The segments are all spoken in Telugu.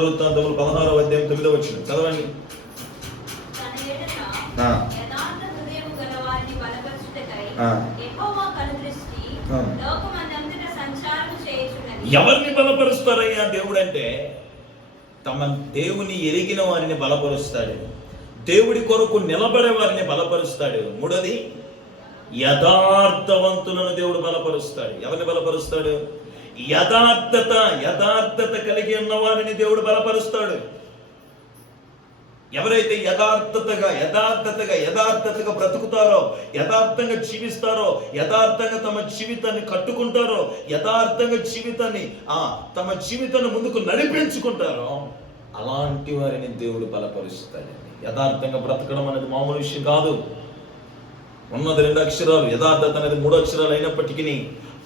వృత్తాంతములు 16వ అధ్యాయం 9వ వచనం చదవండి. ఎవరిని బలపరుస్తారయ్యా దేవుడు అంటే? తమ దేవుని ఎరిగిన వారిని బలపరుస్తాడు. దేవుడి కొరకు నిలబడే వారిని బలపరుస్తాడు. మూడోది, యథార్థవంతులను దేవుడు బలపరుస్తాడు. ఎవరిని బలపరుస్తాడు? యథార్థత కలిగి ఉన్న వారిని దేవుడు బలపరుస్తాడు. ఎవరైతే యథార్థతగా బ్రతుకుతారో, యథార్థంగా జీవిస్తారో, యథార్థంగా తమ జీవితాన్ని కట్టుకుంటారో, యథార్థంగా తమ జీవితాన్ని ముందుకు నడిపించుకుంటారో, అలాంటి వారిని దేవుడు బలపరుస్తాడు. యథార్థంగా బ్రతకడం అనేది మామూలు విషయం కాదు. ఉన్నది 2 అక్షరాలు, యథార్థత అనేది 3 అక్షరాలు అయినప్పటికీ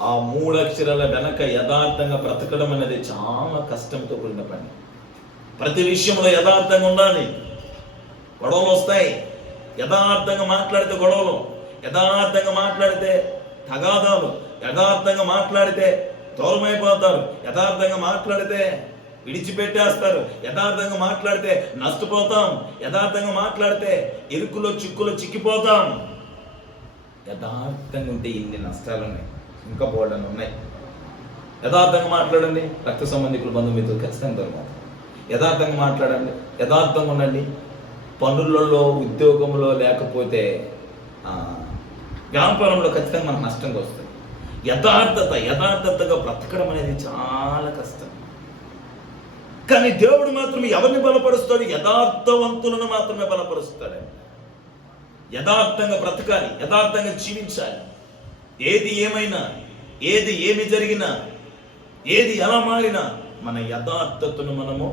ఆ 3 అక్షరాల వెనక యథార్థంగా బ్రతకడం అనేది చాలా కష్టంతో కూడిన పని. ప్రతి విషయంలో యథార్థంగా ఉండాలి. గొడవలు వస్తాయి. యథార్థంగా మాట్లాడితే గొడవలు, యథార్థంగా మాట్లాడితే తగాదాలు, యథార్థంగా మాట్లాడితే దూరమైపోతారు, యథార్థంగా మాట్లాడితే విడిచిపెట్టేస్తారు, యథార్థంగా మాట్లాడితే నష్టపోతాం, యథార్థంగా మాట్లాడితే ఇరుకులో చిక్కులో చిక్కిపోతాం. యథార్థంగా ఉంటే ఇన్ని నష్టాలు ఉన్నాయి, ఇంకా పోవడం ఉన్నాయి. యథార్థంగా మాట్లాడండి, రక్త సంబంధికులు బంధుమిత్రులు ఖచ్చితంగా దొరకదు. యథార్థంగా మాట్లాడండి, యథార్థంగా ఉండండి. పనులలో, ఉద్యోగంలో, లేకపోతే వ్యాపారంలో ఖచ్చితంగా మనకు నష్టంగా వస్తుంది. యథార్థతగా బ్రతకడం అనేది చాలా కష్టం. కానీ దేవుడు మాత్రం ఎవరిని బలపరుస్తాడు? యథార్థవంతులను మాత్రమే బలపరుస్తాడు. యథార్థంగా బ్రతకాలి, యథార్థంగా జీవించాలి. ఏది ఏమైనా, ఏమి జరిగినా, ఏది ఎలా మారినా మన యథార్థతను మనము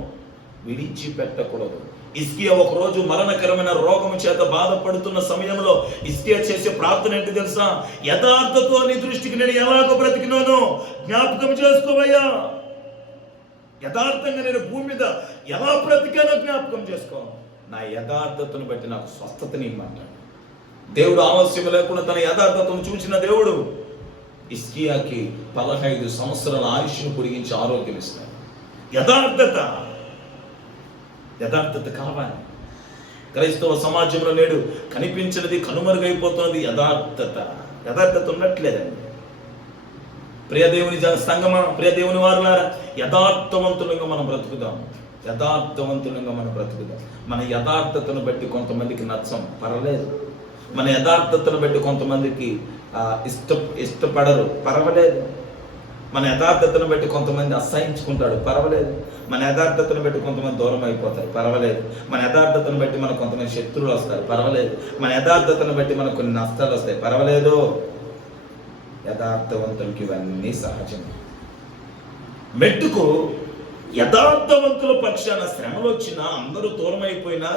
విడిచిపెట్టకూడదు. హిజ్కియా ఒకరోజు మరణకరమైన రోగము చేత బాధపడుతున్న సమయంలో హిజ్కియా చేసే ప్రార్థన ఏంటి తెలుసా? యథార్థతో నీ దృష్టికి నేను ఎలాగో బ్రతికినానో జ్ఞాపకం చేసుకోవయ్యా. యథార్థంగా నేను భూమి మీద ఎలా బ్రతికానో జ్ఞాపకం చేసుకో. నా యథార్థతను బట్టి నాకు స్వస్థతని ఇమ్మంటాడు. దేవుడు ఆలస్యం లేకుండా తన యథార్థతను చూసిన దేవుడు హిజ్కియాకి 15 సంవత్సరాల ఆయుష్ను పొడిగించి ఆరోగ్యం ఇస్తాడు. యథార్థత కావాలి. క్రైస్తవ సమాజంలో నేడు కనిపించినది, కనుమరుగైపోతున్నది యథార్థత ఉండట్లేదండి. ప్రియ దేవుని సంగమా, ప్రియ దేవుని వారులారా, యథార్థవంతులంగా మనం బ్రతుకుదాం. మన యథార్థతను బట్టి కొంతమందికి నచ్చం, పర్వాలేదు. మన యథార్థతను బట్టి కొంతమందికి ఇష్టపడరు, పర్వాలేదు. మన యథార్థతను బట్టి కొంతమంది అసహించుకుంటాడు, పర్వాలేదు. మన యథార్థతను బట్టి కొంతమంది దూరం అయిపోతారు, పర్వాలేదు. మన యథార్థతను బట్టి మనకు కొంతమంది శత్రువులు వస్తారు, పర్వాలేదు. మన యథార్థతను బట్టి మనకు కొన్ని నష్టాలు వస్తాయి, పర్వాలేదు. యథార్థవంతులకి ఇవన్నీ సహజం. మెట్టుకు యథార్థవంతుల పక్షాన శ్రమలు వచ్చినా, అందరూ దూరం అయిపోయినా,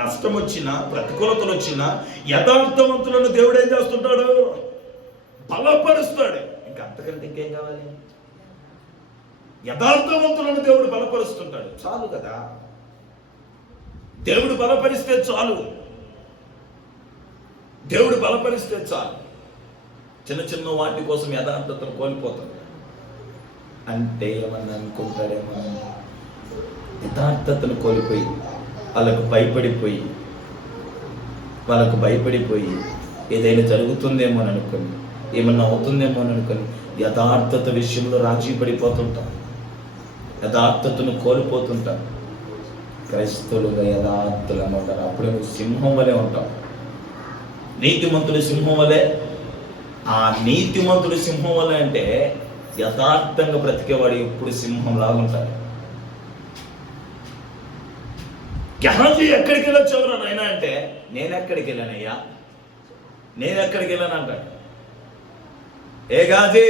నష్టం వచ్చినా, ప్రతికూలతలు వచ్చినా యథార్థవంతులను దేవుడు ఏం చేస్తుంటాడు? బలపరుస్తాడు. ఇంకా అంతకంటే ఇంకేం కావాలి? యథార్థవంతులను దేవుడు బలపరుస్తుంటాడు. చాలు కదా, దేవుడు బలపరిస్తే చాలు. చిన్న వాటి కోసం యథార్థతను కోల్పోతాడు. అంటే ఏమన్నా అనుకుంటాడేమో, యథార్థతను కోల్పోయి వాళ్ళకు భయపడిపోయి ఏదైనా జరుగుతుందేమో అని అనుకుని, ఏమన్నా అవుతుందేమో అని అనుకుని యథార్థత విషయంలో రాజీ పడిపోతుంటాం, యథార్థతను కోల్పోతుంటాం. క్రైస్తవులుగా యథార్థులుగా ఉంటారు. అప్పుడే సింహం వలె ఉంటాం. నీతిమంతుడు సింహం వలె. ఆ నీతిమంతుడు సింహం వలె అంటే యథార్థంగా బ్రతికేవాడు ఎప్పుడు సింహం లాగా ఉంటాడు. గెహాజీ ఎక్కడికి వెళ్ళొచ్చావురా నాయన అంటే, నేను ఎక్కడికి వెళ్ళానయ్యా, అంటాడు. ఏ గాజీ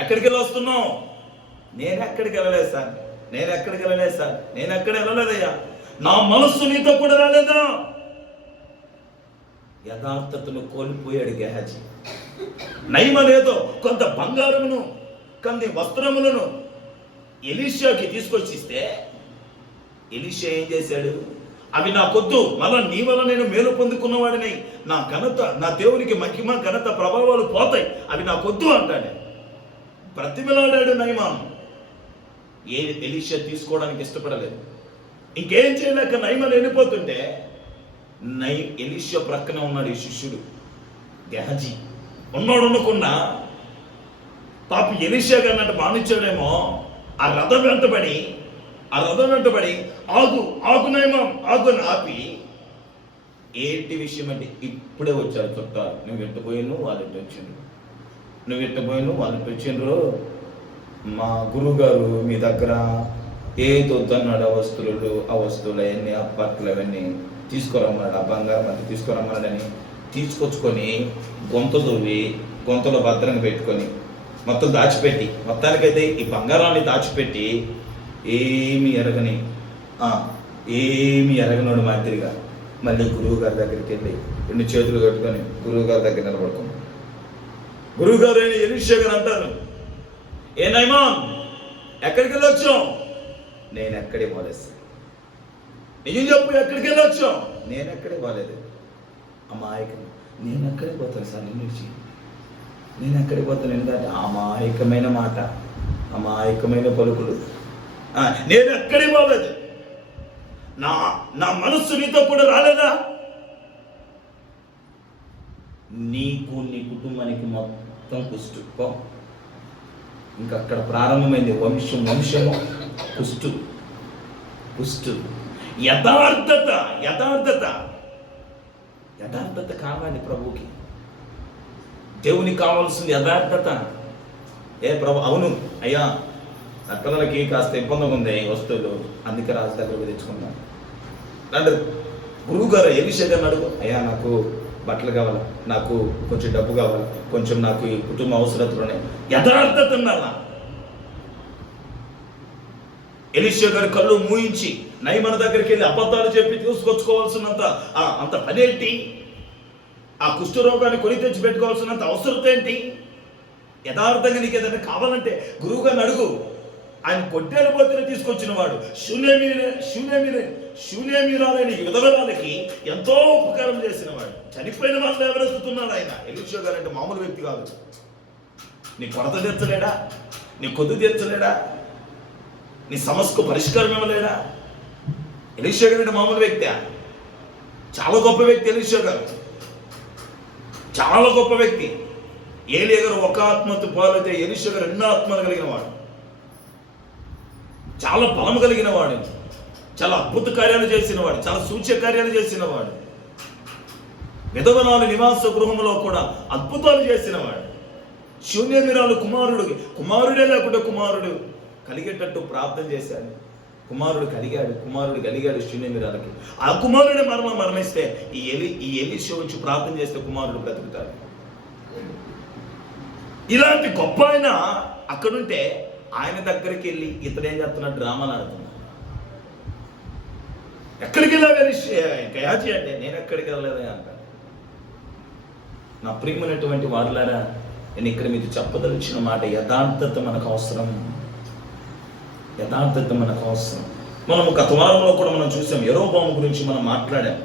ఎక్కడికి వెళ్ళి వస్తున్నావు? నేను ఎక్కడికి వెళ్ళలేదు సార్, నేను ఎక్కడ వెళ్ళలేదయ్యా. నా మనస్సు నీతో కూడా రాలేదా? యథార్థతను కోల్పోయాడు గెహాజీ. నయమనేదో కొంత బంగారమును, కొన్ని వస్త్రములను ఎలీషాకి తీసుకొచ్చిస్తే ఎలీషా ఏం చేశాడు? అవి నాకొద్దు, మళ్ళా నీ వల్ల నేను మేలు పొందుకున్నవాడిని, నా ఘనత, నా దేవునికి మహిమ, ఘనత, ప్రభావాలు పోతాయి, అవి నాకొద్దు అంటాడు. బ్రతిమిలాడాడు నయమాను. ఎలీషా తీసుకోవడానికి ఇష్టపడలేదు. ఇంకేం చేయలేక నయమాన్ వెళ్ళిపోతుంటే ఎలీషా ప్రక్కనే ఉన్నాడు ఈ శిష్యుడు గెహజీ. ఉన్నాడు ఉండకుండా పాపం ఎలీషా గారిని అంటే మానిచ్చాడేమో ఆ రథం వెంటబడి ఆగు నయమాన్ ఆగు అని ఆపి, ఏంటి విషయం అంటే, ఇప్పుడే వచ్చారు చుట్టాలు, నువ్వు ఎట్టుపోయాను వాళ్ళు ఎట్టు వచ్చిండ్రు, మా గురువు గారు మీ దగ్గర ఏది వద్దన్నాడు, ఆ వస్తువులు అవన్నీ ఆ బట్టలు అవన్నీ తీసుకురమ్మన్నాడు, ఆ బంగారం అంతా తీసుకురమ్మన్నాడని తీసుకొచ్చుకొని గొంతులో భద్రంగా పెట్టుకొని మొత్తం దాచిపెట్టి, మొత్తానికైతే ఈ బంగారాన్ని దాచిపెట్టి ఏమి ఎరగనోడు మాదిరిగా మళ్ళీ గురువు గారి దగ్గరికి వెళ్ళి 2 చేతులు కట్టుకొని గురువు గారి దగ్గర నిలబడుకున్నాడు. గురువు గారు అయిన ఎలీషా గారు అంటారు, ఏ నయమాన్ ఎక్కడికి వెళ్ళొచ్చాం? నేను ఎక్కడే పోలేదు. నిజం చెప్పు, ఎక్కడికి వెళ్ళొచ్చాం? నేను ఎక్కడే పోలేదు. అమాయకం, నేను ఎక్కడికి పోతాను సార్, నేను ఎక్కడికి పోతాను? ఎందుకంటే అమాయకమైన మాట, అమాయకమైన పలుకులు. నేను ఎక్కడికి పోలేదు, నా మనస్సు నీతో కూడా రాలేదా? నీకు నీ కుటుంబానికి మొత్తం కుష్టు. ఇంకా అక్కడ ప్రారంభమైంది వంశము కుష్టు. యథార్థత కావాలి ప్రభుకి. దేవునికి కావాల్సింది యథార్థత. ఏ ప్రభు, అవును అయ్యా నా పిల్లలకి కాస్త ఇబ్బందిగా ఉంది వస్తువులు, అందుకే రాజు దగ్గరకు తెచ్చుకున్నాను అంటే గురువు గారు ఎలీషా గారిని అడుగు, అయ్యా నాకు బట్టలు కావాలి, నాకు కొంచెం డబ్బు కావాలి, కొంచెం నాకు ఈ కుటుంబ అవసరతలు ఉన్నాయి. యథార్థత ఉండాలా. ఎలీషా గారి కళ్ళు మూయించి నయమాను దగ్గరికి వెళ్ళి అబద్ధాలు చెప్పి తీసుకొచ్చుకోవాల్సినంత అంత పనేంటి? ఆ కుష్ఠరోగాన్ని కొని తెచ్చి పెట్టుకోవాల్సినంత అవసరం ఏంటి? యథార్థంగా నీకు ఏదైనా కావాలంటే గురువు గారిని అడుగు. ఆయన కొట్టేలు పోతే తీసుకొచ్చిన వాడు శూన్యమీరాలైన విధవరాలకి ఎంతో ఉపకారం చేసిన వాడు. చనిపోయిన వాళ్ళు ఎవరెత్తుతున్నాడు ఆయన. ఎలీషా గారు అంటే మామూలు వ్యక్తి కాదు. నీ కొరత తీర్చలేడా? నీ కొద్దు తీర్చలేడా? నీ సమస్యకు పరిష్కారం ఇవ్వలేడా? ఎలీషా గారు అంటే మామూలు వ్యక్తి, చాలా గొప్ప వ్యక్తి. ఎలీషా గారు చాలా గొప్ప వ్యక్తి. ఏలియా గారు ఒక ఆత్మతో పాలైతే ఎలీషా గారు 2 ఆత్మలు కలిగిన వాడు, చాలా బలం కలిగిన వాడు, చాలా అద్భుత కార్యాలు చేసిన వాడు, చాలా సూచ్య కార్యాలు చేసిన వాడు, విధవరాలు నివాస గృహంలో కూడా అద్భుతాలు చేసిన వాడు. శూన్యమీరాలు కుమారుడే లేకుండా కుమారుడు కలిగేటట్టు ప్రార్థన చేశాడు. కుమారుడు కలిగాడు శూన్యమీరాలకి. ఆ కుమారుడే మరణిస్తే ఈ ఎలీషా వచ్చి ప్రార్థన చేస్తే కుమారుడు బ్రతుకుతాడు. ఇలాంటి గొప్ప ఆయన అక్కడుంటే ఆయన దగ్గరికి వెళ్ళి ఇతడేం చేస్తున్నాడు? డ్రామాలు ఆడుతున్నాడు. ఎక్కడికి వెళ్ళావు గయాజీ అంటే, నేను ఎక్కడికి వెళ్ళలేదా అంటాడు. నా ప్రియమైనటువంటి వారులారా, నేను ఇక్కడ మీకు చెప్పదలిచిన మాట, యథార్థత మనకు అవసరం. మనము గత వారంలో కూడా మనం చూసాం, యెరోబోము గురించి మనం మాట్లాడాం.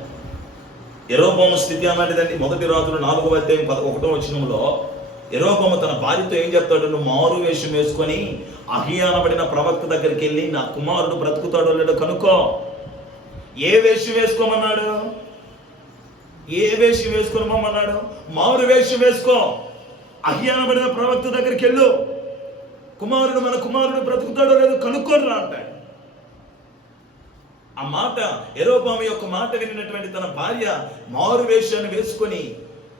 యెరోబోము స్థితి అలాంటిదండి. 1 రాజులు 4వ అధ్యాయం 11వ వచనంలో యెరోబోము తన భార్యతో ఏం చెప్తాడు? నువ్వు మారు వేషం వేసుకొని అహియా అనబడిన ప్రవక్త దగ్గరికి వెళ్ళి నా కుమారుడు బ్రతుకుతాడో లేడో కనుక్కో. ఏ వేషం వేసుకోమన్నాడు? మారు వేషం వేసుకో. అహియా అనబడిన ప్రవక్త దగ్గరికి వెళ్ళు, మన కుమారుడు బ్రతుకుతాడో లేదో కనుక్కొని రా అంటాడు. ఆ మాట, యెరోబోము యొక్క మాట వినినటువంటి తన భార్య మారు వేషాన్ని వేసుకొని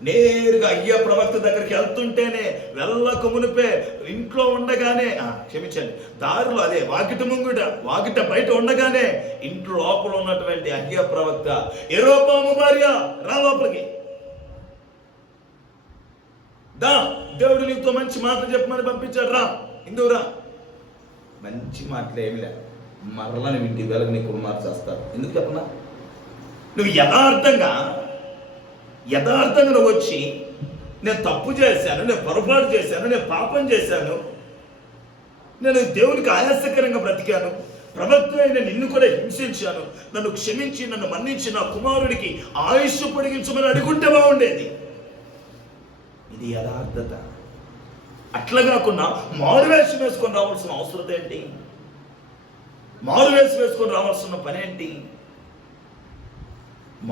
నేరుగా అయ్యా ప్రవక్త దగ్గరికి వెళ్తుంటేనే, వెళ్ళక మునిపే ఇంట్లో ఉండగానే, దారిలో అదే వాకిట బయట ఉండగానే ఇంట్లో లోపల ఉన్నటువంటి అయ్యా ప్రవక్త, యెరోబోము భార్య రా లోపలికి, దేవుడు నీతో మంచి మాటలు చెప్పమని పంపించాడు, రా ఇందురా. మంచి మాటలు ఏమి లే, మరలని ఇంటి వెలగ నీ కుమారు చేస్తారు. ఎందుకు చెప్పనా? నువ్వు యథార్థంగా నువ్వు వచ్చి, నేను తప్పు చేశాను, నేను పొరపాటు చేశాను, నేను పాపం చేశాను, నేను దేవునికి ఆయాసకరంగా బ్రతికాను, ప్రవక్త అయిన నిన్ను కూడా హింసించాను, నన్ను క్షమించి నన్ను మన్నించి నా కుమారుడికి ఆయుష్ పొడిగించమని అడుగుంటే బాగుండేది. ఇది యథార్థత. అట్లా కాకుండా మారువేషం వేసుకొని రావాల్సిన అవసరం ఏంటి? మారువేషం వేసుకొని రావాల్సిన పని ఏంటి?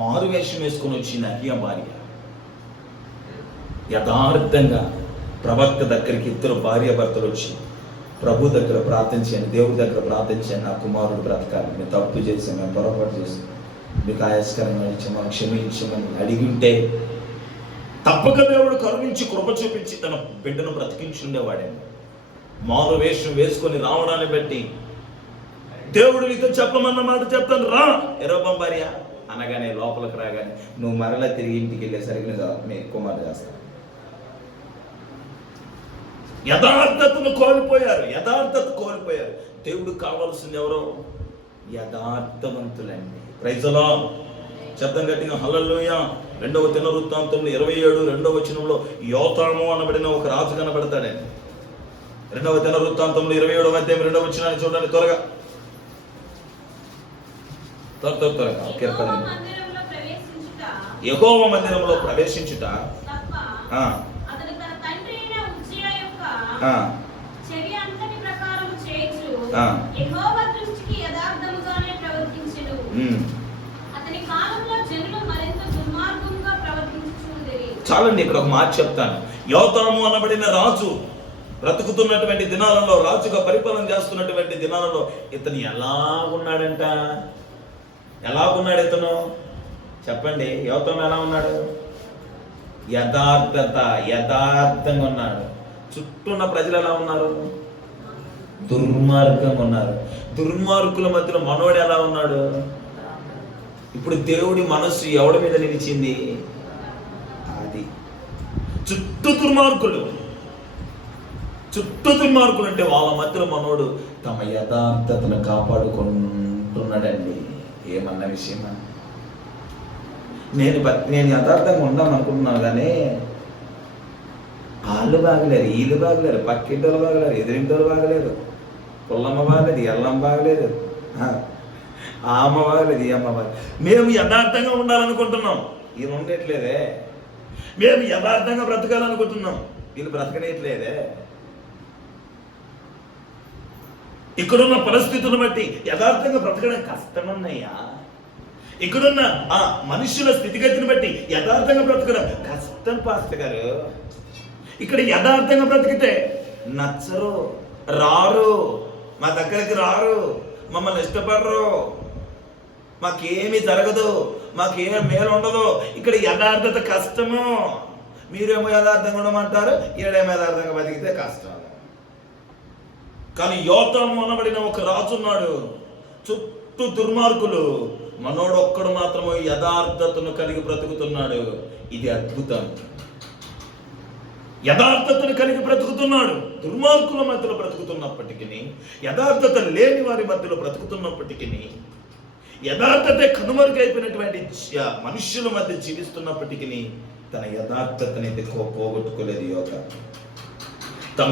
మారువేషం వేసుకొని వచ్చిన అహియ భార్య యథార్థంగా ప్రవక్త దగ్గరికి ఇద్దరు భార్య భర్తలు వచ్చి ప్రభు దగ్గర ప్రార్థించాను, దేవుడి దగ్గర ప్రార్థించాను, నా కుమారుడు బ్రతకాలి, మేము తప్పు చేసాం, మేము పొరపాటు చేసాం, మీకు ఆయాస్కరంగా ఇచ్చామని క్షమించమని అడిగి ఉంటే తప్పక దేవుడు కరుణించి కృప చూపించి తన బిడ్డను బ్రతికించి ఉండేవాడేమో. మారు వేషం వేసుకొని రావడాన్ని బట్టి దేవుడు నీతో చెప్పమన్న మాట చెప్తాను, రా యరొబాము భార్య అనగానే లోపలికి రాగానే నువ్వు మరలా తిరిగి ఇంటికి వెళ్ళేసరికి మీ కుమారుడు చేస్తాను. యథార్థతను కోల్పోయారు, యథార్థత కోల్పోయారు. దేవుడు కావాల్సింది ఎవరో? యథార్థవంతులండి. Praise the Lord. శబ్దం గట్టిగా హల్లెలూయా. 2వ దినవృత్తాంతంలో 27:2 యోతాము అనబడిన ఒక రాజు కనబడతాడండి. 2వ దినవృత్తాంతంలో 27:2 చూడండి త్వరగా యెహోవా మందిరంలో ప్రవేశించుట చాలండి, ఇక్కడ ఒక మాట చెప్తాను. యోతాము అనబడిన రాజు బ్రతుకుతున్నటువంటి దినాలలో, రాజుగా పరిపాలన చేస్తున్నటువంటి దినాలలో ఇతను ఎలా ఉన్నాడంట? ఎలాగున్నాడు ఇతను? చెప్పండి. యోతాము ఎలా ఉన్నాడు? యథార్థంగా ఉన్నాడు. చుట్టూ ఉన్న ప్రజలు ఎలా ఉన్నారు? దుర్మార్గంగా ఉన్నారు. దుర్మార్గుల మధ్యలో మనోడు ఎలా ఉన్నాడు? ఇప్పుడు దేవుడి మనస్సు ఎవడి మీద నిలిచింది? అది చుట్టూ దుర్మార్గులు అంటే వాళ్ళ మధ్యలో మనోడు తమ యథార్థతను కాపాడుకుంటున్నాడండి. ఏమన్న విషయమా? నేను యథార్థంగా ఉందాం అనుకుంటున్నాను, కానీ వాళ్ళు బాగలేరు, వీళ్ళు బాగలేరు, పక్కింటోళ్ళు బాగలేరు, ఎదురింటోళ్ళు బాగలేరు, పుల్లమ్మ బాగలేదు, ఎల్లమ్మ బాగలేదు, ఆ అమ్మ బాగలేదు, ఈ అమ్మ బాగలేదు. మేము యథార్థంగా ఉండాలనుకుంటున్నాం, వీళ్ళు ఉండట్లేదే. మేము యథార్థంగా బ్రతకాలనుకుంటున్నాం, వీళ్ళు బ్రతకనేట్లేదే. ఇక్కడున్న పరిస్థితులను బట్టి యథార్థంగా బ్రతకడం కష్టమన్నయ్యా. ఇక్కడున్న ఆ మనుషుల స్థితిగతిని బట్టి యథార్థంగా బ్రతకడం కష్టం పాస్టర్ గారు. ఇక్కడ యథార్థంగా బ్రతికితే నచ్చరు, రారు, మా దగ్గరికి రారు, మమ్మల్ని ఇష్టపడరు, మాకేమీ జరగదు, మాకేం మేలు ఉండదు. ఇక్కడ యథార్థత కష్టము. మీరేమో యథార్థంగా ఉండమంటారు, ఈడేమో యథార్థంగా బతికితే కష్టం. కానీ యోతాము అనబడిన ఒక రాజు ఉన్నాడు, చుట్టూ దుర్మార్గులు, మనోడు ఒక్కడు మాత్రమే యథార్థతను కలిగి బ్రతుకుతున్నాడు. ఇది అద్భుతం. యథార్థతను కలిగి బ్రతుకుతున్నాడు. దుర్మార్గుల మధ్యలో బ్రతుకుతున్నప్పటికీ, యథార్థత లేని వారి మధ్యలో బ్రతుకుతున్నప్పటికీ, యథార్థత కనుమరుగైపోయినటువంటి మనుష్యుల మధ్య జీవిస్తున్నప్పటికీ తన యథార్థతనైతే పోగొట్టుకోలేదు యోతాము. తమ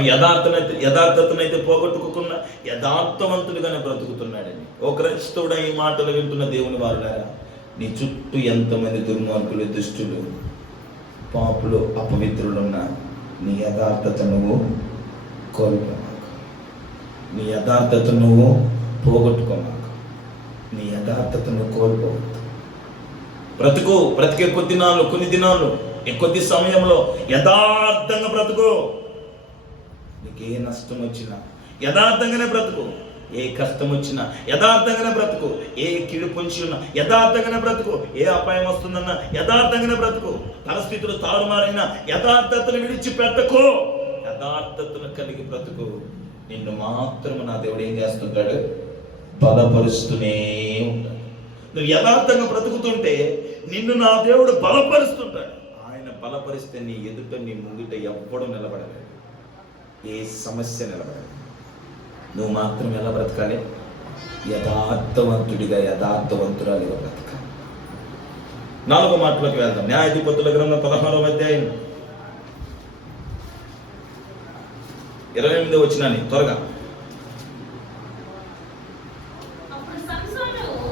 యథార్థతనైతే పోగొట్టుకోకుండా యథార్థవంతుడిగానే బ్రతుకుతున్నాడని. ఓ క్రైస్తవుడా, ఈ మాటలు వింటున్న దేవుని వారులారా, నీ చుట్టూ ఎంతమంది దుర్మార్గులు, దుష్టులు, పాపులు, అపవిత్రులున్నా నీ యథార్థత నువ్వు కోల్పోమాక, నీ యథార్థత నువ్వు పోగొట్టుకోమాక, నీ యథార్థతను కోల్పోవద్దు. బ్రతికే కొన్ని దినాలు కొద్ది సమయంలో యథార్థంగా బ్రతుకు. నీకు ఏ నష్టం వచ్చినా యథార్థంగానే బ్రతుకు. ఏ కష్టం వచ్చినా యథార్థంగానే బ్రతుకు. ఏ కీడు పొంచి ఉన్నా యథార్థంగానే బ్రతుకు. ఏ అపాయం వస్తుందన్నా యథార్థంగానే బ్రతుకు. పరిస్థితులు తారుమారైనా యథార్థతను విడిచిపెట్టకు. యథార్థతను కలిగి బ్రతుకు. నిన్ను మాత్రం నా దేవుడు ఏం చేస్తుంటాడు? బలపరుస్తూనే ఉంటాడు. నువ్వు యథార్థంగా బ్రతుకుతుంటే నిన్ను నా దేవుడు బలపరుస్తుంటాడు. ఆయన బలపరిస్తే నీ ఎదుట, నీ ముందుట ఎవ్వడు నిలబడలేదు, ఏ సమస్య నిలబడలేదు. నువ్వు మాత్రం ఎలా బ్రతకాలి? యథార్థవంతుడిగా, యథార్థవంతురాలిగా బ్రతకాలి. 4వ మాటలోకి వెళ్దాం. న్యాయాధిపతుల గ్రంథం 16వ అధ్యాయం 28వ వచనాన్ని త్వరగా.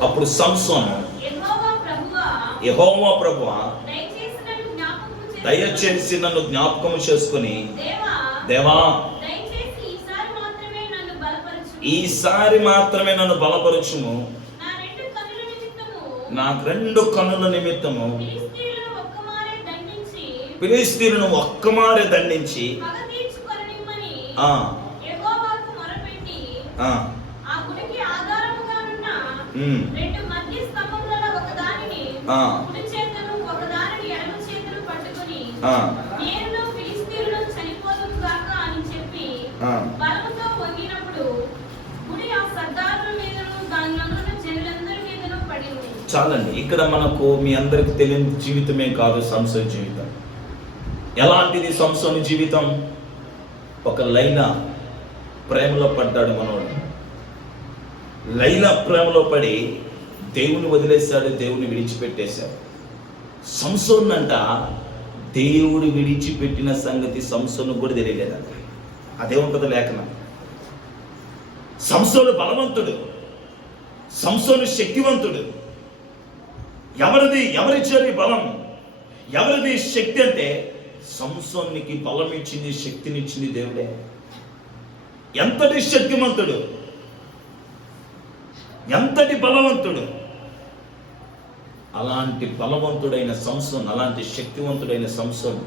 అప్పుడు సంసోను యెహోవా ప్రభువా, దయచేసి నన్ను జ్ఞాపకం చేసుకుని, దేవా ఈసారి మాత్రమే నన్ను బలపరచుము, నాకు 2 కన్నుల నిమిత్తము ఫిలిష్తీయులను ఒక్కమారే దండించి చాలండి. ఇక్కడ మనకు మీ అందరికి తెలియని జీవితమే కాదు సంసోను జీవితం. ఎలాంటిది సంసోను జీవితం? ఒక లైలా ప్రేమలో పడ్డాడు మనోడు. లైలా ప్రేమలో పడి దేవుని వదిలేశాడు, దేవుని విడిచిపెట్టేశాడు. సంసోను అంట దేవుడు విడిచిపెట్టిన సంగతి సంసోను కూడా తెలియలేదంట. అదే ఉంటుంది లేఖనం. సంసోను బలవంతుడు, సంసోను శక్తివంతుడు. ఎవరిచ్చారు బలం, ఎవరిది శక్తి అంటే సంసోనికి బలం ఇచ్చింది, శక్తినిచ్చింది దేవుడే. ఎంతటి శక్తివంతుడు, ఎంతటి బలవంతుడు. అలాంటి బలవంతుడైన సంసోన్, అలాంటి శక్తివంతుడైన సంసోన్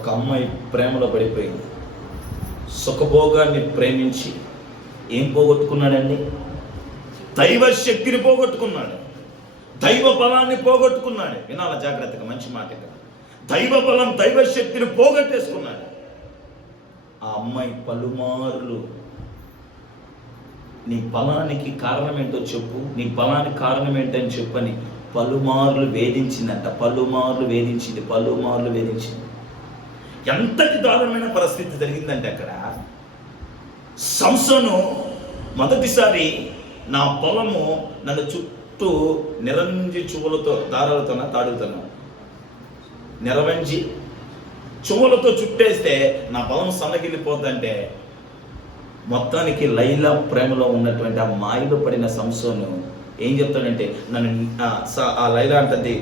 ఒక అమ్మాయి ప్రేమలో పడిపోయింది. సుఖభోగాన్ని ప్రేమించి ఏం పోగొట్టుకున్నాడండి? దైవ శక్తిని పోగొట్టుకున్నాడు, దైవ బలాన్ని పోగొట్టుకున్నాడు. వినాల జాగ్రత్తగా, మంచి మాట. దైవ బలం, దైవ శక్తిని పోగొట్టేసుకున్నాడు. ఆ అమ్మాయి పలుమార్లు నీ బలానికి కారణం ఏంటో చెప్పు, నీ బలానికి కారణం ఏంటని చెప్పని పలుమార్లు వేధించిందంట. పలుమార్లు వేధించింది. ఎంతటి దారుణమైన పరిస్థితి జరిగిందంటే అక్కడ సంసోను మొదటిసారి నా బలము నన్ను చుట్టూ నిరంజి చువ్వలతో, దారాలతోన తాడుతోన నిరవంజి చువ్వలతో చుట్టేస్తే నా బలం సన్నగిల్లిపోద్దంటే, మొత్తానికి లైలా ప్రేమలో ఉన్నటువంటి ఆ మాయలో పడిన సంసోను ఏం చెప్తాడంటే, నన్ను ఆ లైలా అంటది,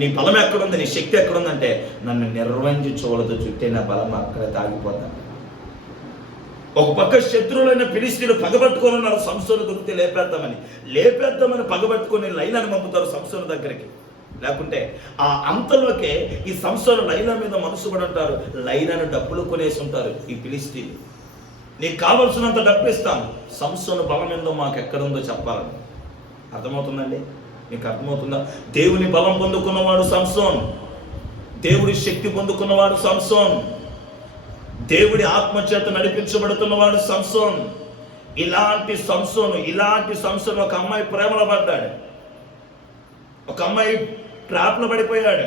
నీ బలం ఎక్కడుంది, నీ శక్తి ఎక్కడుందంటే, నన్ను నిర్వంజి చువ్వలతో చుట్టే నా బలం అక్కడ తాగిపోతాను. ఒక పక్క శత్రువులైన ఫిలిష్తీయులు పగబట్టుకోనున్నారు సంసోను దొరికితే లేపేద్దామని పగబట్టుకొని లైలాను పంపుతారు సంసోను దగ్గరికి. లేకుంటే ఆ అంతలోకే ఈ సంసోను లైలా మీద మనసు పడి ఉంటారు, లైలాను డబ్బులు కొనేసి ఉంటారు ఈ ఫిలిష్తీయులు. నీకు కావలసినంత డబ్బు ఇస్తాను, సంసోను బలం ఏందో మాకు ఎక్కడుందో చెప్పాలని. అర్థమవుతుందండి? నీకు అర్థమవుతుందా? దేవుని బలం పొందుకున్నవాడు సంసోన్, దేవుడి శక్తి పొందుకున్నవాడు సంసోన్, దేవుడి ఆత్మచేత నడిపించబడుతున్నవాడు సంసోన్. ఇలాంటి సంసోను ఒక అమ్మాయి ప్రేమలో పడ్డాడు, ఒక అమ్మాయి ట్రాప్లో పడిపోయాడు.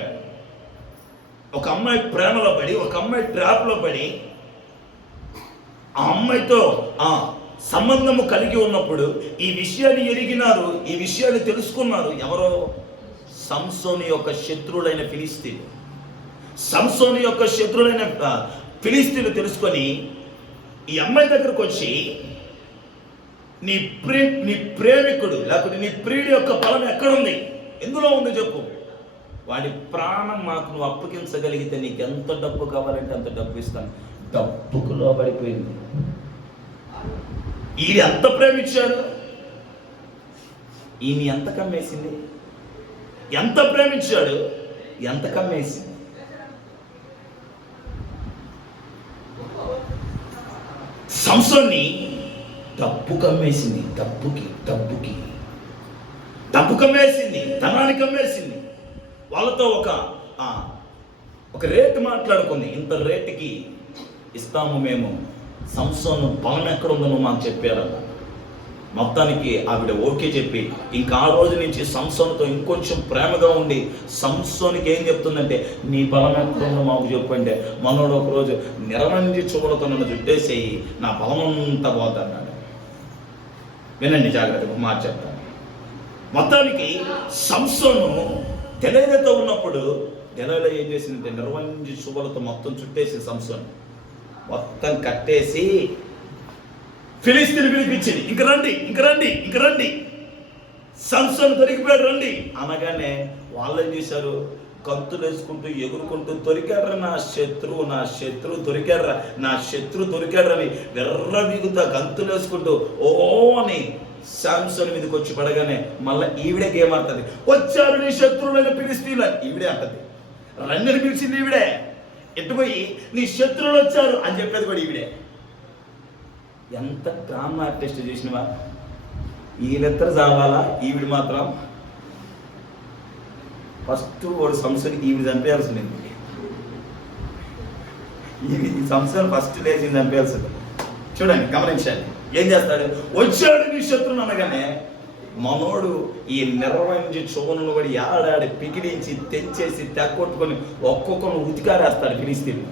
ఒక అమ్మాయి ప్రేమలో పడి, ఒక అమ్మాయి ట్రాప్లో పడి ఆ అమ్మాయితో సంబంధము కలిగి ఉన్నప్పుడు ఈ విషయాన్ని ఎరిగినారు, ఈ విషయాన్ని తెలుసుకున్నారు. ఎవరో? సంసోను యొక్క శత్రువులైన ఫిలిష్తీయులు. సంసోను యొక్క శత్రువులైన ఫిలిష్తీయులు తెలుసుకొని ఈ అమ్మాయి దగ్గరకు వచ్చి, నీ ప్రేమికుడు లేకపోతే నీ ప్రియుడి యొక్క బలం ఎక్కడుంది, ఎందులో ఉంది చెప్పు, వాడి ప్రాణం మాకు నువ్వు అప్పగించగలిగితే నీకు ఎంత డబ్బు కావాలంటే అంత డబ్బు ఇస్తాను. డబ్బుకు లోబడిపోయింది. ఈయన ఎంత ప్రేమించాడు, ఈయన ఎంత కమ్మేసింది, ఎంత ప్రేమించాడు, ఎంత కమ్మేసింది. సంసోన్ని డబ్బు కమ్మేసింది, డబ్బు కమ్మేసింది, ధనాన్ని కమ్మేసింది. వాళ్ళతో ఒక రేటు మాట్లాడుకుంది, ఇంత రేటుకి ఇస్తాము మేము, సంసోను బలం ఎక్కడుందో మాకు చెప్పారన్న. మొత్తానికి ఆవిడ ఓకే చెప్పి ఇంకా ఆ రోజు నుంచి సంసోనుతో ఇంకొంచెం ప్రేమగా ఉండి సంసోనికి ఏం చెప్తుందంటే, నీ బలం ఎక్కడుందో మాకు చెప్పంటే, మనోడు ఒకరోజు నిరవంజి చువ్వలతో నన్ను జుట్టేసేయి, నా బలమంతా పోతన్నాడు. వినండి జాగ్రత్తగా మాట చెప్తాను. మొత్తానికి సంసోను దెలైలాతో ఉన్నప్పుడు దెలైలా ఏం చేసిందంటే, నిరవంజి చువ్వలతో మొత్తం చుట్టేసి సంసోను మొత్తం కట్టేసి ఫిలిష్తీయులు పిలిపించింది, ఇంక రండి, సంసోను దొరికిపోయాడు, రండి అనగానే వాళ్ళు ఏం చేశారు, గంతులు వేసుకుంటూ ఎగురుకుంటూ దొరికాడ్రా నా శత్రువు దొరికాడ్రా, నా శత్రువు దొరికాడ్రని వెర్రవీగుతా గంతులు వేసుకుంటూ ఓ అని శాంసన్ మీదకి వచ్చి పడగానే మళ్ళీ ఈవిడే గేమ్ ఆడుతుంది. వచ్చారు నీ శత్రువులైన ఫిలిష్తీయులు, ఈవిడే అంటది. రండిని పిలిచింది ఈవిడే. ఎట్టుపోయి నీ శత్రువులు వచ్చారు అని చెప్పేది కూడా ఈవిడే. ఎంత డ్రామా ఆర్టిస్ట్ చేసినవా. ఈయనెత్తరు చావాలా, ఈవిడ మాత్రం ఫస్ట్ వాడు సంస్థకి ఈవిడ చంపేయాల్సింది. ఈ సంస్థను ఫస్ట్ లేచింది చంపేయాల్సింది. చూడండి, గమనించండి ఏం చేస్తాడు. వచ్చాడు నీ శత్రువులు అనగానే మనోడు ఈ నిర్వహించి చోనును కూడా ఆడాడి పికిలించి తెంచేసి తెక్కొట్టుకొని ఒక్కొక్కరు ఉతికారేస్తాడు ఫిలిష్తీయులు.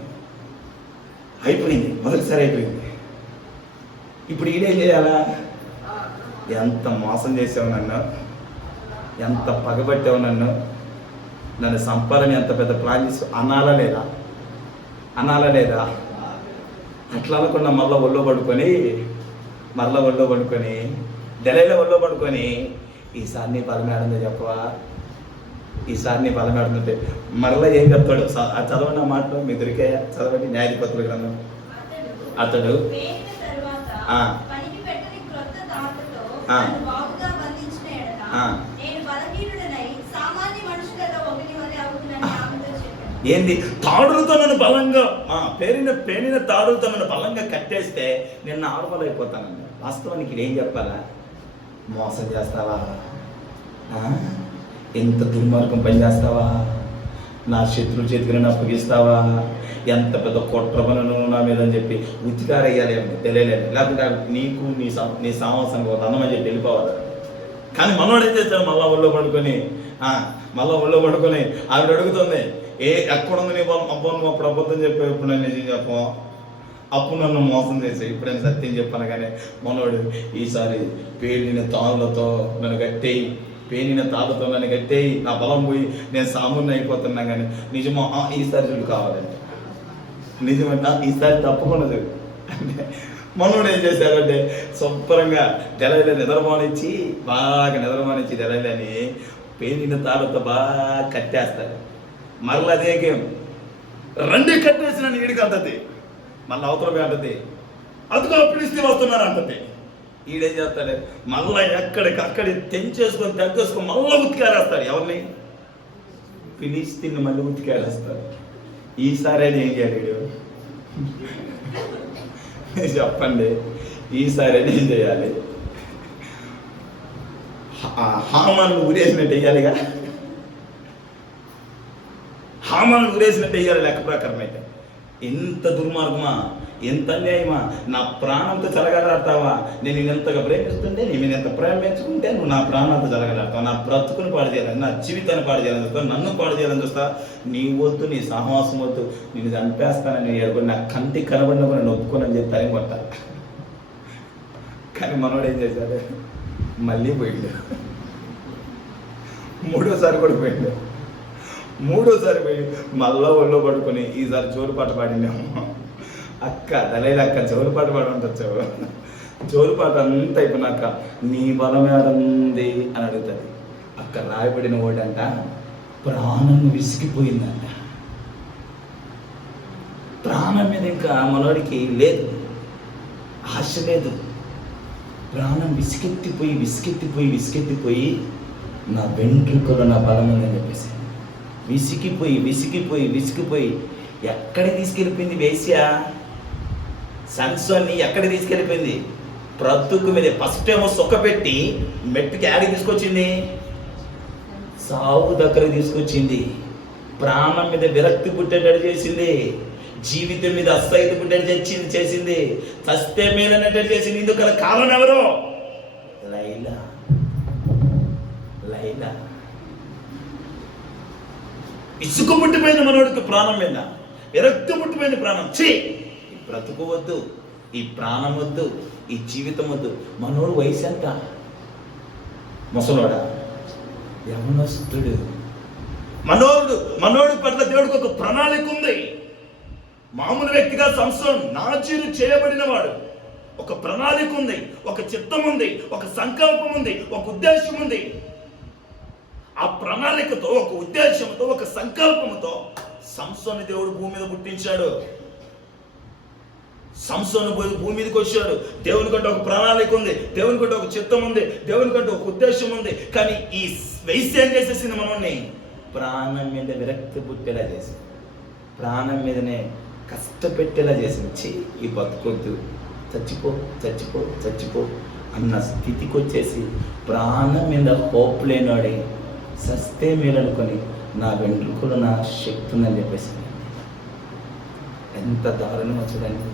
అయిపోయింది, మొదటిసారి అయిపోయింది. ఇప్పుడు ఈడేం చేయాలా. ఎంత మోసం చేసావు నన్ను, ఎంత పగబట్టావు నన్ను చంపాలని ఎంత పెద్ద ప్లాన్ చేసి అనాలా లేదా అట్లా అనకుండా మళ్ళీ ఒళ్ళో పడుకొని డెలైలో ఒళ్ళో పడుకొని ఈసారి నీ బలమేడందో చెప్పవా, ఈసారి నీ బలమేడుతుంటే మరలా ఏం చెప్తాడు. చదవండి ఆ మాటలు మీ దొరికాయా, చదవండి న్యాయాధిపతుల గ్రంథం. అతడు ఏంది తాడులతో నన్ను బలంగా పేరిన తాడులతో నన్ను బలంగా కట్టేస్తే నేను నార్మల్ అయిపోతానండి. వాస్తవానికి ఏం చెప్పాలా. మోసం చేస్తావా, ఎంత దుర్మార్గం పని చేస్తావా, నా శత్రువు చేతికి అప్పగిస్తావా, ఎంత పెద్ద కుట్ర పనులు నా మీద అని చెప్పి ఉతికారయ్యాలి తెలియలేదు. లేకపోతే నీకు నీ సామాసం అన్నమని చెప్పి వెళ్ళిపోవాలి. కానీ మనోడు ఏం చేస్తాడు, మళ్ళా ఒళ్ళో పడుకొని ఆవిడ అడుగుతుంది, ఎక్కడుంది నీ అబ్బా నువ్వు అప్పుడు అబద్ధం చెప్పావు, ఇప్పుడు నన్ను నిజం చెప్పావు, అప్పుడు నన్ను మోసం చేసావు, ఇప్పుడు నేను సత్యం చెప్పాను. కానీ మనోడు ఈసారి పేలిన తాళ్ళతో నన్ను కట్టేయి, నా బలం పోయి నేను సామాన్యం అయిపోతున్నా. కానీ నిజమా, ఈసారి చూడు కావాలంటే నిజమంట, ఈసారి తప్పకుండా చూడు అంటే మనోడు ఏం చేశారంటే శుభ్రంగా నిద్రమానిచ్చి తెలని పేలిన తాళ్ళతో బాగా కట్టేస్తాడు. మరలా అదే గేమ్, రండి కట్టేసిన ఈడికి అంటది, మళ్ళీ అవతలమే అంటది, అదిగో ఫిలిష్తీయులు వస్తున్నారు అంటది. ఈడేం చేస్తాడు, మళ్ళీ ఎక్కడికక్కడి తెంచేసుకొని తగ్గేసుకొని మళ్ళీ ఉతికారేస్తాడు. ఎవరిని? ఫిలిష్తీయుని మళ్ళీ ఉతికారేస్తాడు. ఈసారి ఏం చేయాలి వీడు చెప్పండి, ఈసారి ఏం చేయాలి. హామాను ఊరేసినట్టు వేయాలిగా, హామాను ఊరేసినట్టు వేయాలి లెక్క ప్రకారం. అయితే ఎంత దుర్మార్గమా, ఎంత అన్యాయమా, నా ప్రాణంతో చెలగలాడతావా, నేను ఎంతగా ప్రేమిస్తుంటే, నేను ఎంత ప్రేమించుకుంటే నువ్వు నా ప్రాణంతో చెలగలాడతావు, నా బ్రతుకుని పాడు చేయాలని, నా జీవితాన్ని పాడు చేయాలని చూస్తావు, నన్ను పాడు చేయాలని చూస్తా. నీ వద్దు, నీ సహవాసం వద్దు, నేను చంపేస్తానని ఎడుకొని నా కంటికి కనబడిన కూడా నేను ఒప్పుకోనని చెప్పి తరిగి కొట్టాలి. కానీ మనోడు ఏం చేశాడు, మళ్ళీ పోయిండు. మూడోసారి కూడా పోయిండు. పోయి మళ్ళా ఒళ్ళో పడుకొని ఈసారి జోరుపాట పాడినాము. అక్క జోరుపాట పాడి ఉండొచ్చావు. జోరుపాట అంతా అయిపోయినాక నీ బలమేడంది అని అడుగుతుంది. అక్కడ రాయబడిన ఓడంట ప్రాణం విసిగిపోయిందంట. ప్రాణం మీద ఇంకా మనోడికి లేదు, ఆశ లేదు. ప్రాణం విసికెత్తిపోయి నా వెంట్రుకలో నా బలం ఉందని చెప్పేసి విసిగిపోయి ఎక్కడికి తీసుకెళ్ళిపోయింది వేశ్యా సంసోన్ని? ఎక్కడికి తీసుకెళ్ళిపోయింది? బ్రతుకు మీద ఫస్ట్ ఏమో సుఖపెట్టి మెట్టుకి ఆడికి తీసుకొచ్చింది, సావు దగ్గర తీసుకొచ్చింది. ప్రాణం మీద విరక్తి పుట్టేటట్టు చేసింది, జీవితం మీద అస్థైర్యం పుట్టేటట్టు చేసింది, చస్తే మేలన్నట్టు చేసింది. ఇందుకు కారణం ఎవరు? లైలా. ఇసుక పుట్టిపోయిన మనోడికి ప్రాణం మీద విరక్తి పుట్టిపోయిన ప్రాణం. ఈ బ్రతుకు వద్దు, ఈ ప్రాణం వద్దు, ఈ జీవితం వద్దు. మనోడు వయసు ఎంత? ముసలోడా? యవనస్తుడు. మనోడు పట్ల దేవుడికి ఒక ప్రణాళిక ఉంది. మామూలు వ్యక్తిగా సంవత్సరం నాచీరు చేయబడిన వాడు. ఒక ప్రణాళిక ఉంది, ఒక చిత్తం ఉంది, ఒక సంకల్పం ఉంది, ఒక ఉద్దేశం ఉంది. ఆ ప్రణాళికతో, ఒక ఉద్దేశంతో, ఒక సంకల్పంతో సంసోను దేవుడు భూమి మీద పుట్టించాడు. సంసోను భూమి మీదకి వచ్చాడు. దేవుని కంటే ఒక ప్రణాళిక ఉంది, దేవుని కంటే ఒక చిత్తం ఉంది, దేవుని కంటే ఒక ఉద్దేశం ఉంది. కానీ ఈ వయసు ఏం చేసేసింది? మనల్ని ప్రాణం మీద విరక్తి పుట్టేలా చేసింది, ప్రాణం మీదనే కష్టపెట్టేలా చేసింది. ఈ బతుకొద్దు, చచ్చిపో చచ్చిపో చచ్చిపో అన్న స్థితికి వచ్చేసి ప్రాణం మీద హోప్ లేనాడే సస్తే మేలనుకొని నా వెంట్రుకలు నా శక్తి ఉందని చెప్పేసి. ఎంత దారుణమో చూడండి.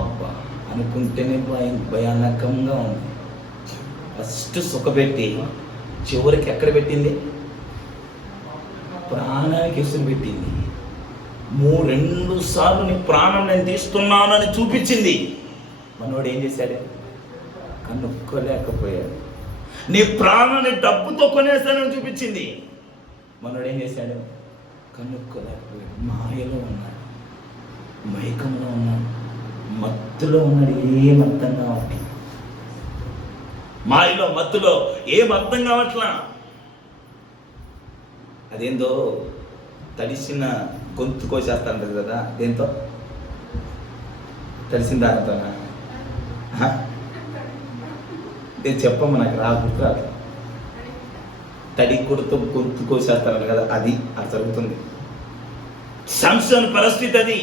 అబ్బా అనుకుంటేనే భయానకంగా ఉంది. ఫస్ట్ సుఖపెట్టి చివరికి ఎక్కడ పెట్టింది? ప్రాణానికి ఎసురు పెట్టింది. 2 సార్లు నీ ప్రాణం నేను తీస్తున్నానని చూపించింది. మనోడు ఏం చేశాడు? కనుక్కోలేకపోయాడు. నీ ప్రాణాన్ని డబ్బుతో కొనేసానని చూపించింది. మనోడు ఏం చేశాడు? కనుక్కోలేకపోయాడు. మాయలో ఉన్నాడు, మైకంలో ఉన్నాడు, మత్తులో ఉన్నాడు. ఏం అర్థం కావట్లా, మాయలో మత్తులో ఏం అర్థం కావట్లా. అదేందో తడిసిన గొంతు కోసేస్తాంటది కదా, దేంతో? తడిసిన దానితోనా? నేను చెప్పమ్మ, నాకు గుర్తురాదు. తడి కొడుతూ గొంతు కోసేస్తాను కదా, అది జరుగుతుంది. సంసోను పరిస్థితి అది.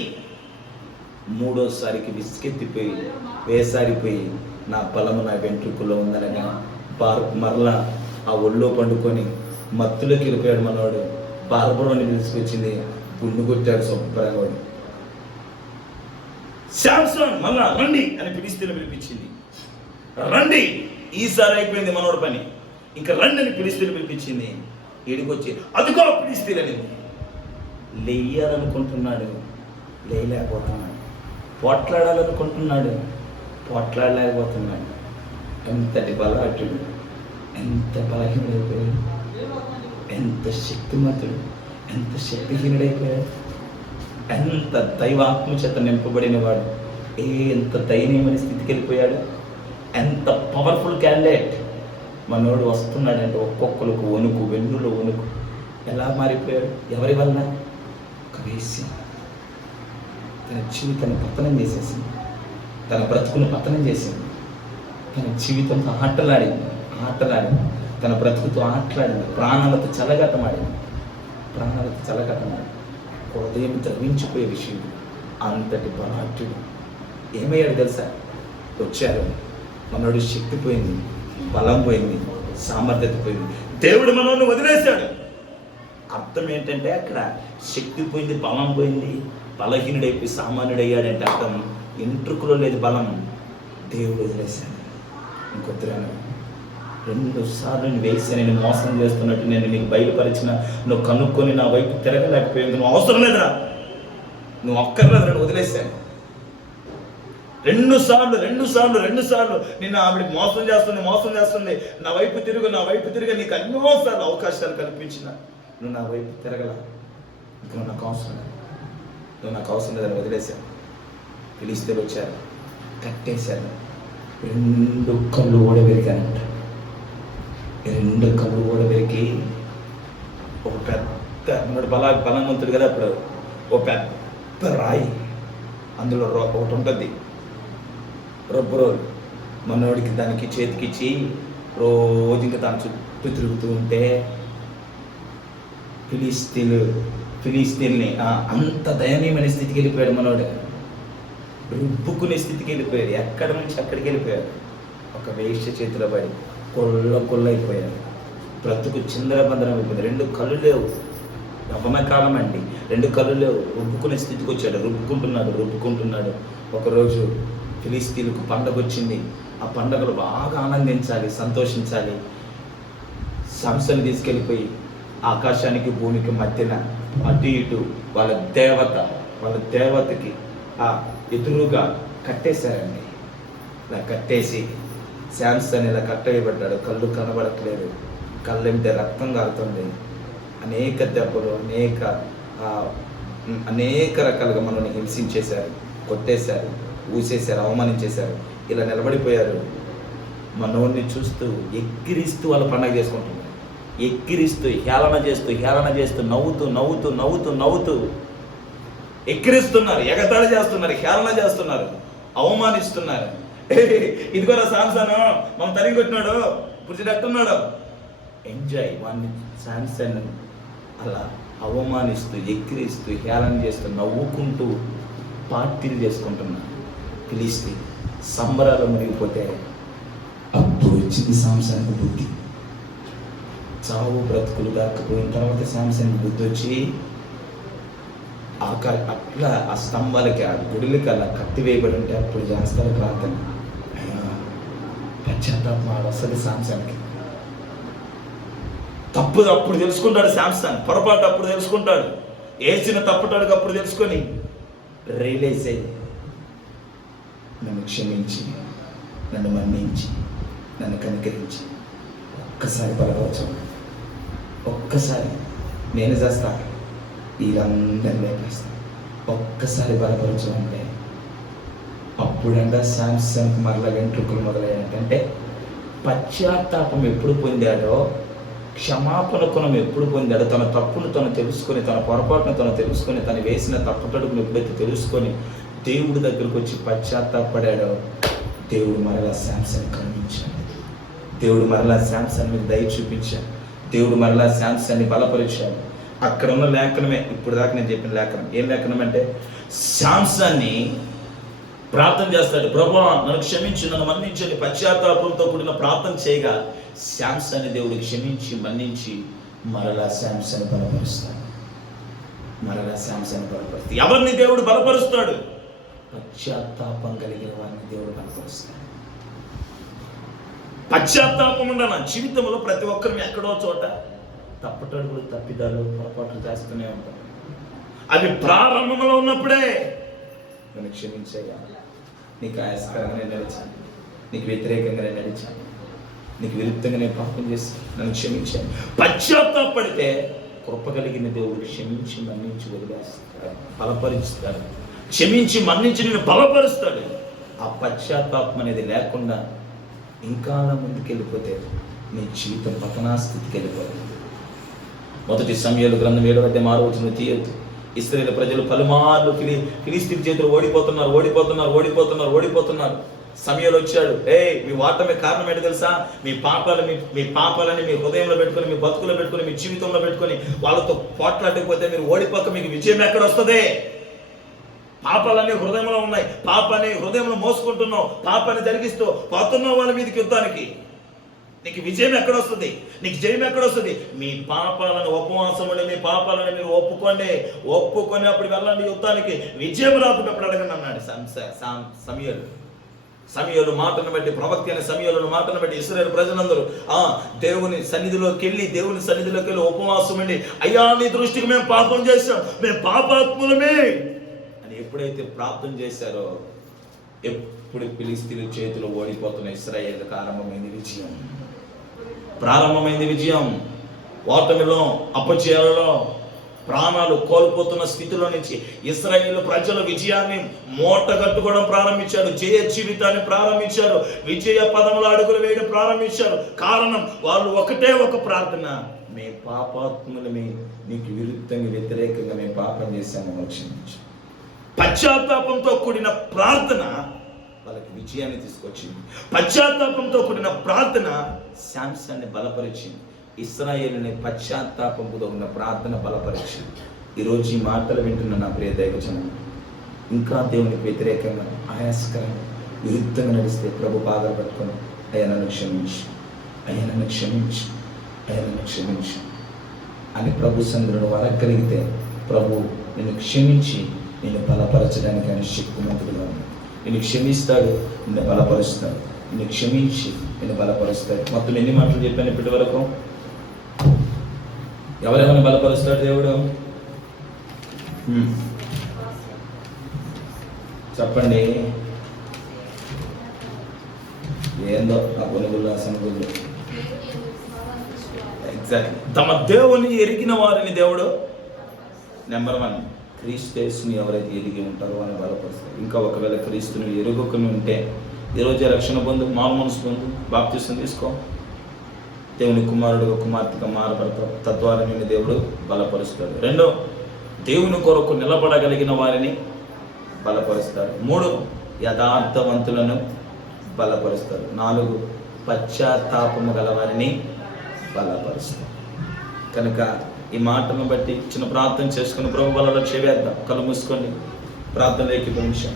3వసారికి విసుకెత్తిపోయి వేసారిపోయి నా బలము నా వెంట్రుకలో ఉందనగా మరలా ఆ ఒళ్ళో పండుకొని మత్తులోకి వెళ్ళిపోయాడు. మనవాడు బార్బరోని పిలుచుకొచ్చింది, గుండు కొట్టాడు శుభ్రంగా. శాంసన్ మళ్ళా రండి అని ఫిలిష్తీయులను పిలిపించింది. రండి, ఈసారి అయిపోయింది మనోడి పని, ఇంకా రండి అని ఫిలిష్తీయులను పిలిపించింది. ఈడికొచ్చి అదిగో ఫిలిష్తీయులని లేయాలనుకుంటున్నాడు, లేయలేకపోతున్నాడు. పోట్లాడాలనుకుంటున్నాడు, పోట్లాడలేకపోతున్నాడు. ఎంతటి బలహీనుడు, ఎంత బలహీనుడైపోయాడు, ఎంత శక్తిమంతుడు, ఎంత శక్తిహీనుడైపోయాడు, ఎంత దైవాత్మ చేత నింపబడిన వాడు, ఎంత దయనీయమైన స్థితికి వెళ్ళిపోయాడు, ఎంత పవర్ఫుల్ క్యాండిడేట్. మనోడు వస్తున్నాడంటే ఒక్కొక్కరికి వణుకు, వెన్నులో వణుకు. ఎలా మారిపోయాడు? ఎవరి వలన? ఒక వేశ్య తన జీవితాన్ని పతనం చేసేసింది, తన బ్రతుకును పతనం చేసింది, తన జీవితంతో ఆటలాడింది, తన బ్రతుకుతో ఆటలాడింది, ప్రాణాలతో చెలగాటమాడింది. హృదయం ద్రవించిపోయే విషయం. అంతటి బలాఢ్యుడు ఏమయ్యాడు తెలుసా? వచ్చారు, మనోడి శక్తి పోయింది, బలం పోయింది, సామర్థ్యత పోయింది. దేవుడు మనోడిని వదిలేశాడు. అర్థం ఏంటంటే అక్కడ శక్తి పోయింది, బలం పోయింది, బలహీనుడైపోయి సామాన్యుడయ్యాడంటే అర్థం ఎంట్రుకలో లేదు బలం, దేవుడు వదిలేశాడు. ఇంకొద్దురాను 2 సార్లు నేను వేసి నేను మోసం చేస్తున్నట్టు నేను నీకు బయలుపరిచిన, నువ్వు కనుక్కొని నా వైపు తిరగలేకపోయింది. నువ్వు అవసరం లేదురా, నువ్వు అక్కర్లేదురా, వదిలేశాను. 2 సార్లు నిన్ను ఆవిడ మోసం చేస్తుంది, నా వైపు తిరుగు నీకు ఎన్నోసార్లు అవకాశాలు కల్పించిన, నువ్వు నా వైపు తిరగల. ఇంకా నాకు అవసరం లేదని వదిలేశాను. ఫిలిష్తీయులు వచ్చారు, కట్టేశారు. 2 కళ్ళు కూడా పెరిగానంట. 2 కళ్ళు కూడా పెరిగి ఒక పెద్ద బలవంతుడు కదా అప్పుడు, ఒక పెద్ద రాయి, అందులో ఒకటి ఉంటుంది రొబ్బు రోలు. మనోడికి దానికి చేతికిచ్చి రోజు ఇంకా దాని చుట్టూ తిరుగుతూ ఉంటే ఫిలిష్తీయుల్ని అంత దయనీయమైన స్థితికి వెళ్ళిపోయాడు. మనోడు రుబ్బుకునే స్థితికి వెళ్ళిపోయాడు. ఎక్కడి నుంచి అక్కడికి వెళ్ళిపోయాడు. ఒక వేశ్య చేతిలో పడి కొల్ల అయిపోయాడు. బ్రతుకు చిందరబందరం అయిపోయింది. 2 కళ్ళు లేవు, యవ్వనకాలం అండి, 2 కళ్ళు లేవు. రుబ్బుకునే స్థితికి వచ్చాడు. రుబ్బుకుంటున్నాడు. ఒకరోజు ఫిలిష్తీయులకు పండగ వచ్చింది. ఆ పండగలు బాగా ఆనందించాలి, సంతోషించాలి. సంసోను తీసుకెళ్ళిపోయి ఆకాశానికి భూమికి మధ్యన అటు ఇటు వాళ్ళ దేవతకి ఎదురుగా కట్టేశారండి. ఇలా కట్టేసి శాంసన్ ఇలా కట్టేయబడ్డాడు. కళ్ళు కనబడట్లేదు, కళ్ళెంటే రక్తం కారుతుంది. అనేక దెబ్బలు, అనేక రకాలుగా మనల్ని హింసించేశారు, కొట్టేశారు, ఊసేశారు, అవమానించేశారు. ఇలా నిలబడిపోయారు. మనోడిని చూస్తూ ఎక్కిరిస్తూ వాళ్ళ పండగ చేసుకుంటున్నారు. ఎక్కిరిస్తూ హేళన చేస్తూ నవ్వుతూ ఎక్కిరిస్తున్నారు, ఎగతాళి చేస్తున్నారు, హేళన చేస్తున్నారు, అవమానిస్తున్నారు. ఇదిగోరా సాంసను మనం తరిగి కొట్టినాడు, పురిచినట్టున్నాడు. ఎంజాయ్ వాడిని సాంసన్ అలా అవమానిస్తూ ఎక్కిరిస్తూ హేళన చేస్తూ నవ్వుకుంటూ పార్టీలు చేసుకుంటున్నారు. పిలిస్తే సంబరాలు మునిగిపోతే అప్పుడు వచ్చింది సాంసన్కి బుద్ధి. చావు బ్రతుకులు దాకపోయిన తర్వాత సాంసన్కి బుద్ధి వచ్చి అట్లా ఆ స్తంభాలకి ఆ గుడిలకి అలా కత్తి వేయబడి ఉంటే అప్పుడు చేస్తారు ప్రార్థన. పశ్చాత్తాపం వస్తుంది సాంసన్కి. తప్పు అప్పుడు తెలుసుకుంటాడు సాంసన్, పొరపాటు అప్పుడు తెలుసుకుంటాడు, వేసిన తప్పటాడుకు అప్పుడు తెలుసుకొని రియలైజ్ అయ్యి నన్ను క్షమించి, నన్ను మన్నించి, నన్ను కనికరించి ఒక్కసారి బలపరచు, ఒక్కసారి నేను చేస్తా, వీళ్ళందరినీ లేపేస్తా, ఒక్కసారి బలపరచు అంటే అప్పుడంట సాంసన్కి మరలా వెంట్రుకలు మొదలయ్యాయంటే పశ్చాత్తాపం ఎప్పుడు పొందాడో, క్షమాపణ గుణం ఎప్పుడు పొందాడో, తన తప్పును తను తెలుసుకొని, తన పొరపాటును తను తెలుసుకొని, తను వేసిన తప్పటడుగును ఎప్పుడైతే తెలుసుకొని దేవుడి దగ్గరకు వచ్చి పశ్చాత్తాపడాడో, దేవుడు మరలా సాంసన్ కరుణించాడు. దేవుడు మరలా సాంసన్ మీద దయ చూపించాడు. దేవుడు మరలా సాంసన్ని బలపరిచాడు. అక్కడ ఉన్న లేఖనమే ఇప్పుడు దాకా నేను చెప్పిన లేఖనం. ఏం లేఖనం అంటే సాంసన్ని ప్రార్థన చేస్తాడు, ప్రభువా నన్ను క్షమించి, నన్ను మన్నించండి. పశ్చాత్తాపంతో కూడిన ప్రార్థన చేయగా సాంసన్ని దేవుడు క్షమించి మన్నించి మరలా సాంసన్ బలపరుస్తాడు. ఎవరిని దేవుడు బలపరుస్తాడు? పశ్చాత్తాపం కలిగిన వారిని దేవుడు బలపరుస్తాడు. పశ్చాత్తాపం ఉండాలి జీవితంలో. ప్రతి ఒక్కరిని ఎక్కడో చోట తప్పటడుగులు, తప్పిదాలు, పొరపాట్లు చేస్తూనే ఉంటాం. అవి ప్రారంభంలో ఉన్నప్పుడే నన్ను క్షమించగా, నీకు ఆయాస్కరంగానే నడిచాను, నీకు వ్యతిరేకంగా నేను నడిచాను, నీకు విరుద్ధంగా నేను పాపం చేసి నన్ను క్షమించాను. పశ్చాత్తాపడితే కృప కలిగిన దేవుడు క్షమించి మన్నించి వదిలేస్తాడు, బలపరుస్తాడు. క్షమించి మన్నించి నేను బలపరుస్తాడు. ఆ పశ్చాత్తాపం అనేది లేకుండా ఇంకా ముందుకెళ్ళిపోతే నీ జీవితం పతనాస్థితికి వెళ్ళిపోతుంది. మొదటి సమయాలు గ్రంథం 7వ అధ్యాయం 6వ వచనం తీయొద్దు. ఇశ్రాయేలు ప్రజలు పలుమార్లు ఫిలిష్తీయుల చేతులు ఓడిపోతున్నారు. సమయాలు వచ్చాడు, మీ ఓటమి కారణం ఏంటో తెలుసా? మీ పాపాలని మీ హృదయంలో పెట్టుకొని, మీ బతుకులో పెట్టుకొని, మీ జీవితంలో పెట్టుకొని వాళ్ళతో పోట్లాడకపోతే మీరు ఓడిపోక మీకు విజయం ఎక్కడ వస్తుంది? పాపాలన్నీ హృదయంలో ఉన్నాయి, పాపాన్ని హృదయంలో మోసుకుంటున్నావు, పాపాన్ని జరిగిస్తూ పోతున్నావు వాళ్ళ మీదకి యుద్ధానికి. నీకు విజయం ఎక్కడొస్తుంది? నీకు జయం ఎక్కడొస్తుంది? మీ పాపాలను ఉపవాసం ఉండి మీ పాపాలను మీరు ఒప్పుకొని అప్పుడు వెళ్ళండి యుద్ధానికి. విజయం రాకున్నప్పుడు అడగండి అన్నాడు సమూయేలు మాటను బట్టి, ప్రవక్త అయిన సమూయేలు మాటను బట్టి ఇశ్రాయేలు ప్రజలందరూ దేవుని సన్నిధిలోకి వెళ్ళి ఉపవాసం ఉండి, అయ్యా నీ దృష్టికి మేము పాపం చేశాం, మేము పాపాత్ములమే అని ఎప్పుడైతే ప్రార్థన చేశారో, ఎప్పుడు ఫిలిష్తీయుల చేతిలో ఓడిపోతున్న ఇశ్రాయేలుకు ప్రారంభమైంది విజయం. ఓటమిలో, అపజయాలలో, ప్రాణాలు కోల్పోతున్న స్థితిలో నుంచి ఇశ్రాయేలు ప్రజల విజయాన్ని మూటగట్టుకోవడం ప్రారంభించారు. జయ జీవితాన్ని ప్రారంభించారు. విజయ పదముల అడుగులు వేయడం ప్రారంభించారు. కారణం వాళ్ళు ఒకటే ఒక ప్రార్థన, మే పాపాత్ములమే, నీకు విరుద్ధంగా వ్యతిరేకంగా మేము పాపం చేశాము, క్షమించు. పశ్చాత్తాపంతో కూడిన ప్రార్థన వాళ్ళకి విజయాన్ని తీసుకొచ్చింది. పశ్చాత్తాపంతో కూడిన ప్రార్థన సాంసన్ని బలపరిచింది. ఇశ్రాయేలుని పశ్చాత్తాపంతో ఉన్న ప్రార్థన బలపరిచింది. ఈరోజు ఈ మాటలు వింటున్న నా ప్రియ దైవజనం, ఇంకా దేవునికి వ్యతిరేకంగా, ఆయాస్కరంగా, విరుద్ధంగా నడిస్తే ప్రభు బాధలు పట్టుకొని, అయ్యా నన్ను క్షమించు అని ప్రభు సన్నిధిలో వరగలిగితే ప్రభు నిన్ను క్షమించి నిన్ను బలపరచడానికి ఆయన శక్తిమంతుడుగా ఉన్నాడు. నిన్ను క్షమిస్తాడు, నిన్ను బలపరుస్తాడు. నిన్ను క్షమించి నిన్ను బలపరుస్తాడు. మొత్తం ఎన్ని మాటలు చెప్పాను ఇప్పటి వరకు? ఎవరెవరిని బలపరుస్తాడు దేవుడు? చెప్పండి. ఏందో ఆ కొనుగోలు సనుగోలు ఎగ్జాక్ట్. తమ దేవుని ఎరిగిన వారిని దేవుడు నెంబర్ 1 క్రీస్తుని ఎవరైతే ఎరిగి ఉంటారో అని బలపరుస్తారు. ఇంకా ఒకవేళ క్రీస్తుని ఎరుగకుని ఉంటే ఈరోజే రక్షణ పొందు, మారు మనసు పొందు, బాప్తిసం తీసుకో. దేవుని కుమారుడు కుమార్తెగా మారబడతావు. తద్వారా నిన్ను దేవుడు బలపరుస్తాడు. రెండో, దేవుని కొరకు నిలబడగలిగిన వారిని బలపరుస్తాడు. 3, యథార్థవంతులను బలపరుస్తాడు. 4, పశ్చాత్తాపము గల వారిని బలపరుస్తాడు. కనుక ఈ మాటను బట్టి చిన్న ప్రార్థన చేసుకుని ప్రభు బలలో చేవేద్దాం. కళ్ళు మూసుకోండి, ప్రార్థనలోకి నిమిషం.